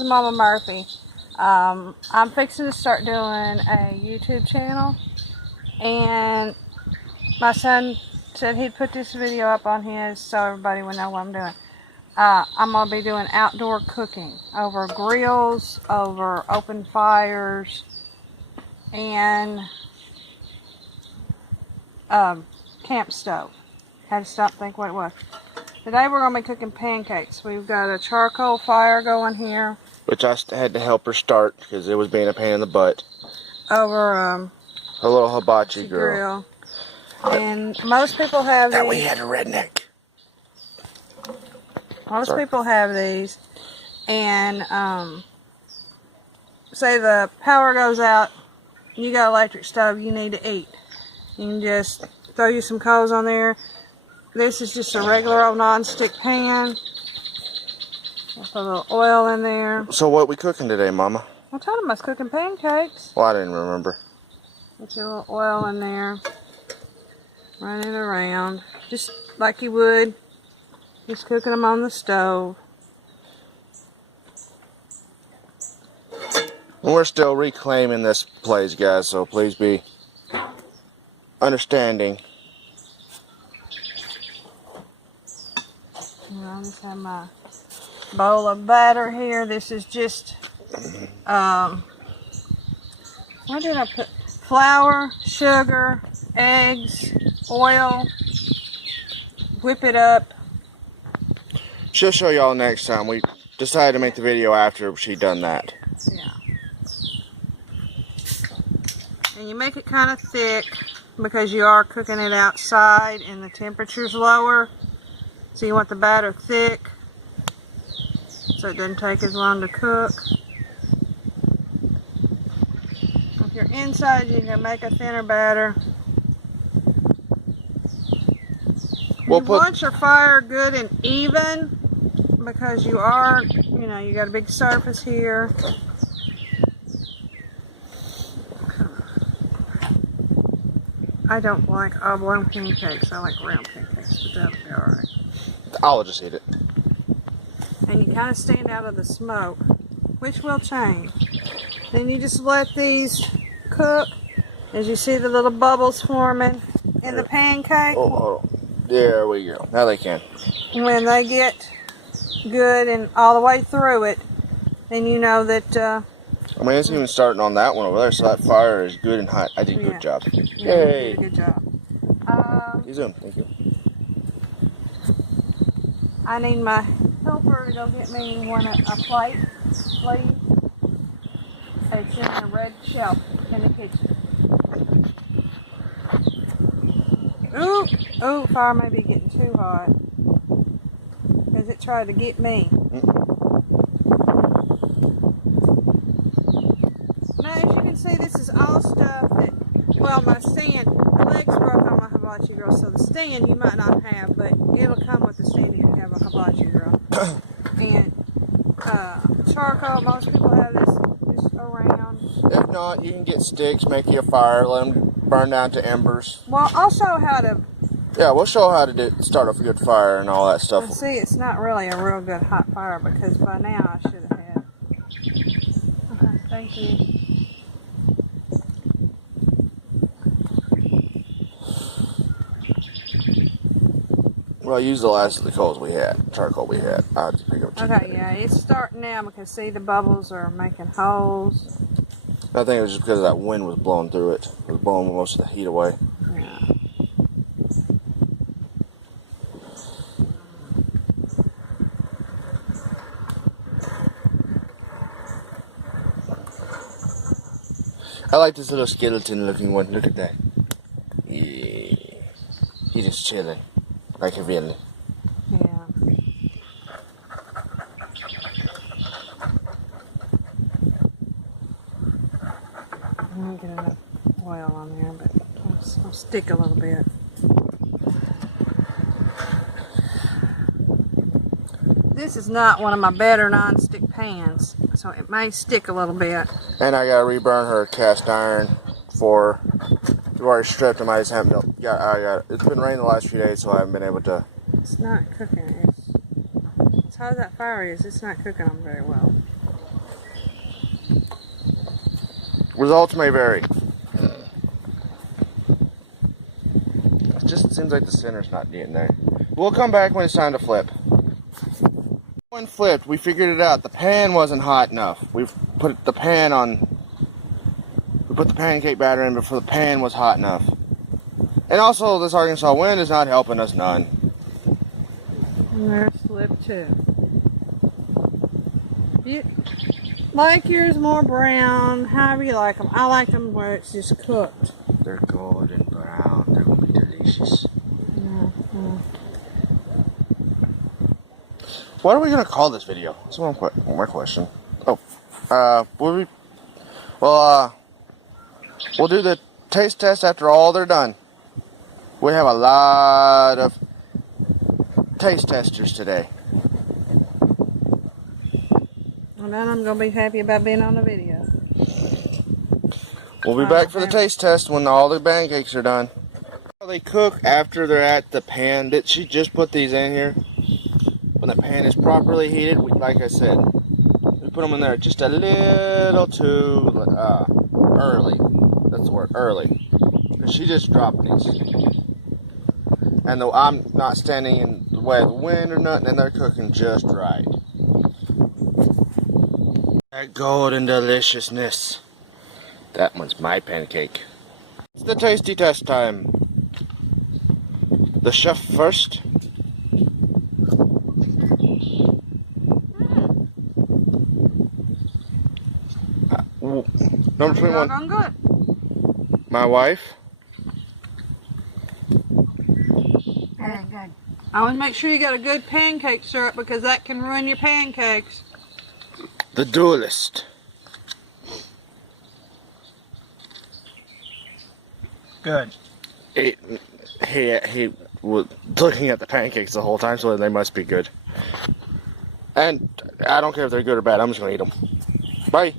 is Momma Murphy. I'm fixing to start doing a YouTube channel, and my son said he'd put this video up on his so everybody would know what I'm doing. I'm going to be doing outdoor cooking over grills, over open fires, and camp stove. Had to stop and think what it was. Today we're going to be cooking pancakes. We've got a charcoal fire going here. Which I had to help her start because it was being a pain in the butt. Over a little hibachi grill. And most people have that these. We had a redneck. Most people have these, and say the power goes out, you got an electric stove, you need to eat. You can just throw you some coals on there. This is just a regular old non-stick pan. Put a little oil in there. So what we cooking today, Mama? I told him I was cooking pancakes. Well, I didn't remember. Put your little oil in there. Run it around. Just like you would. Just cooking them on the stove. We're still reclaiming this place, guys, so please be understanding. I just have my bowl of batter here. This is just, what did I put? Flour, sugar, eggs, oil. Whip it up. She'll show y'all next time. We decided to make the video after she done that. Yeah. And you make it kind of thick because you are cooking it outside and the temperature's lower. So you want the batter thick so it doesn't take as long to cook. If you're inside, you can make a thinner batter. You want your fire good and even because you are, you know, you got a big surface here. I don't like oblong pancakes. I like round pancakes, but that'll be alright. I'll just eat it. And you kind of stand out of the smoke, which will change. Then you just let these cook. As you see the little bubbles forming in the pancake. Oh, there we go. Now they can. When they get good and all the way through it, then you know that... I mean, it's even starting on that one over there, so that fire is good and hot. I did a good job. Yeah, Yay! you did a good job. You zoom. Thank you. I need my helper to go get me a plate, please. It's in the red shelf in the kitchen. Ooh, fire may be getting too hot. Because it tried to get me. Now, as you can see, this is all stuff that, well, my stand, the legs broke on my hibachi grill, so the stand you might not have, but it'll come with the stand if you have a hibachi grill. And charcoal, most people have this just around. If not, you can get sticks, make you a fire, let them burn down to embers. Well, I'll show how to... Yeah, we'll show how to start off a good fire and all that stuff. See, it's not really a real good hot fire because by now I should have had. Okay, thank you. Well, I used the last of the coals we had, charcoal we had. I'll just pick up Okay, yeah, it's starting now because see the bubbles are making holes. I think it was just because that wind was blowing through it. It was blowing most of the heat away. Yeah. I like this little skeleton looking one. Look at that. Yeah. He's just chilling. Like a villain. Yeah. I don't get enough oil on there, but I'll stick a little bit. This is not one of my better non-stick pans, so it may stick a little bit. And I gotta reburn her cast iron for. We've already stripped them. I just haven't. It's been raining the last few days, so I haven't been able to. It's not cooking. It's how that fire is. It's not cooking them very well. Results may vary. It just seems like the center's not getting there. We'll come back when it's time to flip. When flipped, we figured it out. The pan wasn't hot enough. We put the pan on. We put the pancake batter in before the pan was hot enough. And also, this Arkansas wind is not helping us none. And there's flip too. You like yours more brown, however you like them. I like them where it's just cooked. They're golden brown. They're gonna be delicious. Mm-hmm. What are we gonna call this video? That's one more question. Oh, we'll do the taste test after all they're done. We have a lot of taste testers today. And then I'm gonna be happy about being on the video. We'll be back for the taste test when all the pancakes are done. They cook after they're at the pan. Did she just put these in here? When the pan is properly heated, like I said, we put them in there just a little too early. That's the word, early. She just dropped these. And though I'm not standing in the way of the wind or nothing, and they're cooking just right. That golden deliciousness. That one's my pancake. It's the tasty test time. The chef first. Number 21. Good. My wife. Very good. I always make sure you got a good pancake syrup because that can ruin your pancakes. The duelist. Good. He was looking at the pancakes the whole time, so they must be good. And I don't care if they're good or bad. I'm just gonna eat them. Bye.